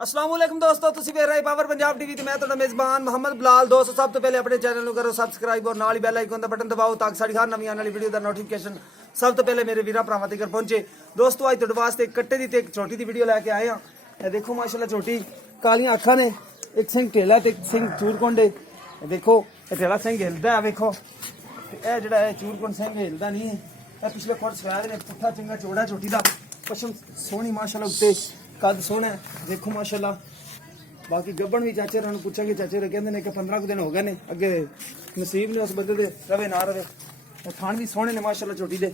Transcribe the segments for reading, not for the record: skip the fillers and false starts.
अस्सलाम वालेकुम दोस्तों, ਤੁਸੀਂ ਵੇਖ ਰਹੇ ਪਾਵਰ ਪੰਜਾਬ ਟੀਵੀ ਤੇ ਮੈਂ ਤੁਹਾਡਾ ਮੇਜ਼ਬਾਨ ਮੁਹੰਮਦ ਬਲਾਲ। ਦੋਸਤੋ ਸਭ ਤੋਂ ਪਹਿਲੇ ਆਪਣੇ ਚੈਨਲ ਨੂੰ ਕਰੋ ਸਬਸਕ੍ਰਾਈਬ ਔਰ ਨਾਲ ਹੀ ਬੈਲ ਆਈਕਨ ਦਾ ਬਟਨ ਦਬਾਓ ਤਾਂ ਕਿ ਸਾਡੀ ਹਰ ਨਵੀਂ ਆਉਣ ਵਾਲੀ ਵੀਡੀਓ ਦਾ ਨੋਟੀਫਿਕੇਸ਼ਨ ਸਭ ਤੋਂ ਪਹਿਲੇ ਮੇਰੇ ਵੀਰਾਂ ਭਰਾਵਾਂ ਤੱਕ ਪਹੁੰਚੇ। ਦੋਸਤੋ ਅੱਜ ਤੁਹਾਡੇ ਵਾਸਤੇ ਇੱਕ ਕੱਟੇ ਦੀ ਤੇ ਇੱਕ ਛੋਟੀ ਦੀ ਵੀਡੀਓ ਲੈ ਕੇ ਆਏ ਹਾਂ। ਇਹ ਦੇਖੋ ਮਾਸ਼ਾਅੱਲਾ ਛੋਟੀ ਕਾਲੀਆਂ ਅੱਖਾਂ ਨੇ, ਇੱਕ ਸਿੰਘ ਢੇਲਾ ਤੇ ਇੱਕ ਸਿੰਘ ਚੂਰਕੁੰਡੇ। ਇਹ ਦੇਖੋ ਇਹ ਢੇਲਾ ਸਿੰਘ ਹਿਲਦਾ ਹੈ, ਵੇਖੋ ਇਹ ਜਿਹੜਾ ਹੈ ਚੂਰਕੁੰਡ ਸਿੰਘ ਹਿਲਦਾ ਨਹੀਂ ਹੈ। ਇਹ ਪਿਛਲੇ ਕੋਟ ਸਵਾਦ ਨੇ, ਪੁੱਠਾ ਚੰਗਾ ਚੋੜਾ ਛੋਟੀ ਦਾ ਪਸ਼ਮ ਸੋਹਣੀ ਮਾਸ਼ਾਅੱਲਾ, ਉੱਤੇ ਕੱਦ ਸੋਹਣਾ देखो माशाल्लाह। बाकी गब्बन भी चाचे उन्होंने पूछा कि चाचे कहते हैं कि 15 दिन हो गए ने, अगे नसीब ने उस बंदे दे रवे ना रवे। थान भी सोहने ने माशाल्लाह छोटी दे,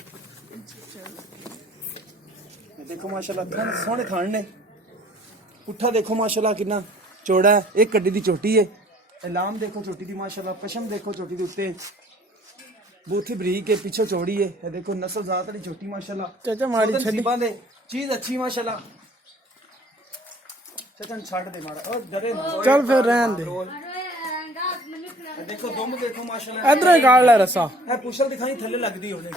देखो माशाल्लाह थान सोहने थान ने। पुट्ठा देखो माशाल्लाह कितना चौड़ा है, एक कड्डी दी चोटी है। लाम देखो छोटी दी माशाल्लाह, पशम देखो छोटी दी उत्ते बूथी बरीक है, पीछे चौड़ी है। देखो नस्ल ज़ात वाली छोटी माशाल्लाह, चाचा माड़ी नसीबां दे चीज अच्छी माशाल्लाह। चचन छाड़ दे मारा और डरे चल फिर रहन दे। देखो दुम देखो माशाल्लाह, इधर ही काट ले रसा। ए पुछल दिखाई थल्ले लगदी होने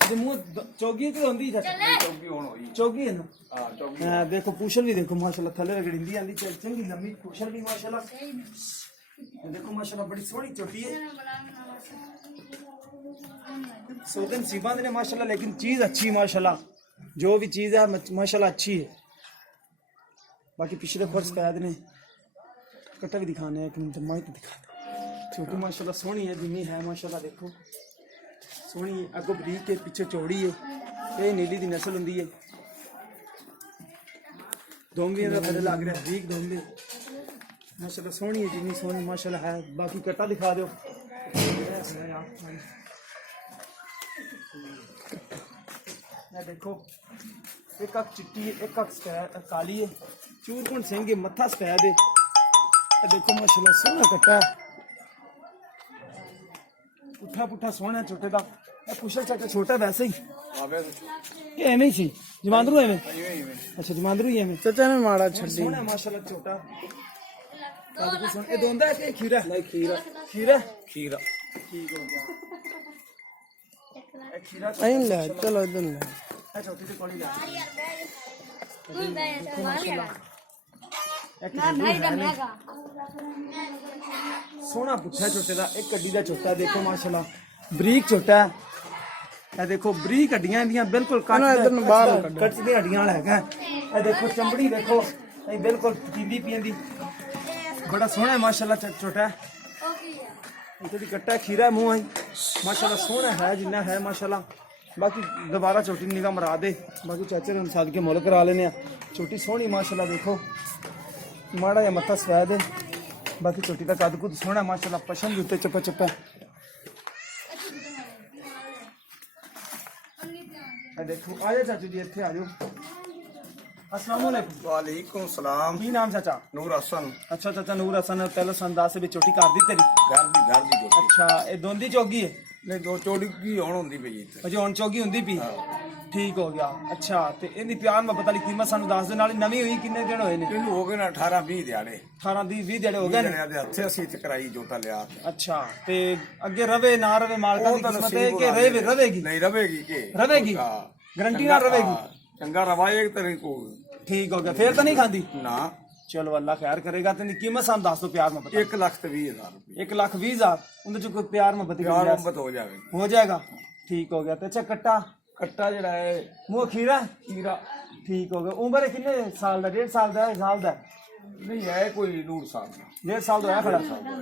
ते मुंह चौगी ते होंदी है, चौगी होन होई चौगी है ना। हां चौगी। हां देखो पुछल भी देखो माशाल्लाह थल्ले रगड़िंदी आंदी चंगी लंबी पुछल भी माशाल्लाह। देखो माशाल्लाह बड़ी सोहनी चोटी है, सोदन सीबां ने माशाल्लाह, लेकिन चीज अच्छी माशाल्लाह। जो भी चीज है माशाल्लाह अच्छी है। बाकी पिछले फर्श कैद ने कट्टा भी दिखाने, एक मिनट माई तो दिखा दे। छोटी माशाल्लाह सोहनी है, जिन्नी है माशाल्लाह देखो सोहनी है। अगो बरीक है, पीछे चौड़ी है, ये नीली दी नस्ल हुंदी है। दोंबियां दा थल्ले लग रहा बरीक दोंबे माशाल्लाह, सोहनी है जिन्नी सोहनी माशाल्लाह है। बाकी कट्टा दिखा दो, देखो एक अख चिट्टी है, एक अख काली है। चूरकुंड सिंह है, मत्था सफेद है। देखो माशाल्लाह सोहना कट्टा है, पुट्ठा पुट्ठा सोहना छोटे दा। पुछल चाचा छोटा वैसे ही कि एवें ही सी जमांदरू एवें। अच्छा जमांदरू ही एवें, चाचा ने माड़ा छड्डी सोहना माशाल्लाह छोटा। ए दोंदा है कि खीरा? नहीं खीरा खीरा खीरा ठीक हो गया। ए खीरा अइन ले चलो इधर ले। ए छोटी सी कोली ले सोना पुछा छोटे दा, एक कड्डी दा छोटा। देखो माशाल्लाह बरीक छोटा है। देखो बरीक हड्डियां इंदियां बिल्कुल कट दी हड्डियां वाला है। ए देखो चमड़ी देखो बिल्कुल पींदी पींदी, बड़ा सोहना है माशाल्लाह छोटा है। इधर कट्टा खीरा मुंह है माशाल्लाह, सोहना है जिन्ना है माशाल्लाह। बाकी दोबारा छोटी निगाह मरा दे, बाकी चाचे ने साद के मुल करा लेने। छोटी सोहनी माशाल्लाह देखो, माड़ा या मत्था सफेद है। बाकी छोटी का कद कुद सोहना माशाल्लाह, पशम भी उत्ते चप्पा चप्पा। देखो आ जाओ चाचू जी, इत्थे आ जाओ। अस्सलाम वालेकुम। वालेकुम सलाम। की नाम चाचा? नूर हसन। अच्छा चाचा नूर हसन, पहले संदास से छोटी कर दी तेरी? घर दी जोटी। अच्छा ये दोंदी चौगी है? नहीं दो चोड़ी की होण हुंदी पई इत्थे। अच्छा हुण चौगी हुंदी पई, ठीक हो गया। अच्छा ते इहदी प्यार मोहब्बत वाली कीमत सानू दस दे, नाल नवी हुई किन्ने दिन होए ने? इहनू हो गए ना 18 20 दिहाड़े। 18 20 दिहाड़े हो गए ने। जणियां दे हत्थे असीं ते कराई जोटा लिया। अच्छा ते अगे रवे ना रवे मालका दी किस्मत है कि रहेगी? नहीं रवेगी के रवेगी, गारंटी ना रवेगी। चंगा रवाए तेरे को ठीक हो गया, फिर तो नहीं खांदी ना। चलो अल्लाह खैर करेगा। ते कीमत सानू दस दो प्यार मोहब्बत। 1,20,000 रुपये। 1,20,000 उनदे च कोई प्यार मोहब्बत की प्यार गुंजाइश मोहब्बत हो जाएगी। हो जाएगा, ठीक हो गया। ते अच्छा कट्टा कट्टा जड़ा है मुंह खीरा खीरा ठीक हो गया। उम्र किन्ने साल दा? 1.5 साल दा? साल दा? नहीं है कोई 1.5 साल का। 1.5 साल होया खड़ा।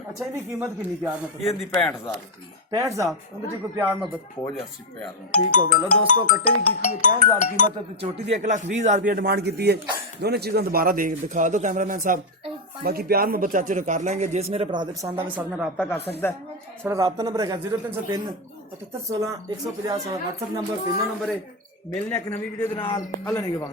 अच्छा इहदी कीमत कितनी प्यार में? इहदी 65,000 रुपये। 65,000 उनदे च कोई प्यार मोहब्बत हो जासी प्यार में। ठीक हो गया। लो दोस्तों कट्टे भी कीती है 65,000 कीमत है, छोटी दी 1,20,000 रुपया डिमांड की है। दोनों चीज़ों दोबारा दिखा दो कैमरामैन साहब। बाकी प्यार मोहब्बत चाचे तो कर लेंगे। जिस मेरे भरा दे पसंद आवे सारे रब्ता कर सकता है। सारा रब्ता नंबर है 0303 75 16 150 व्हाट्सएप नंबर तीनों नंबर है। मिलने एक नवी वीडियो के नाल। अल्लाह निगहबान।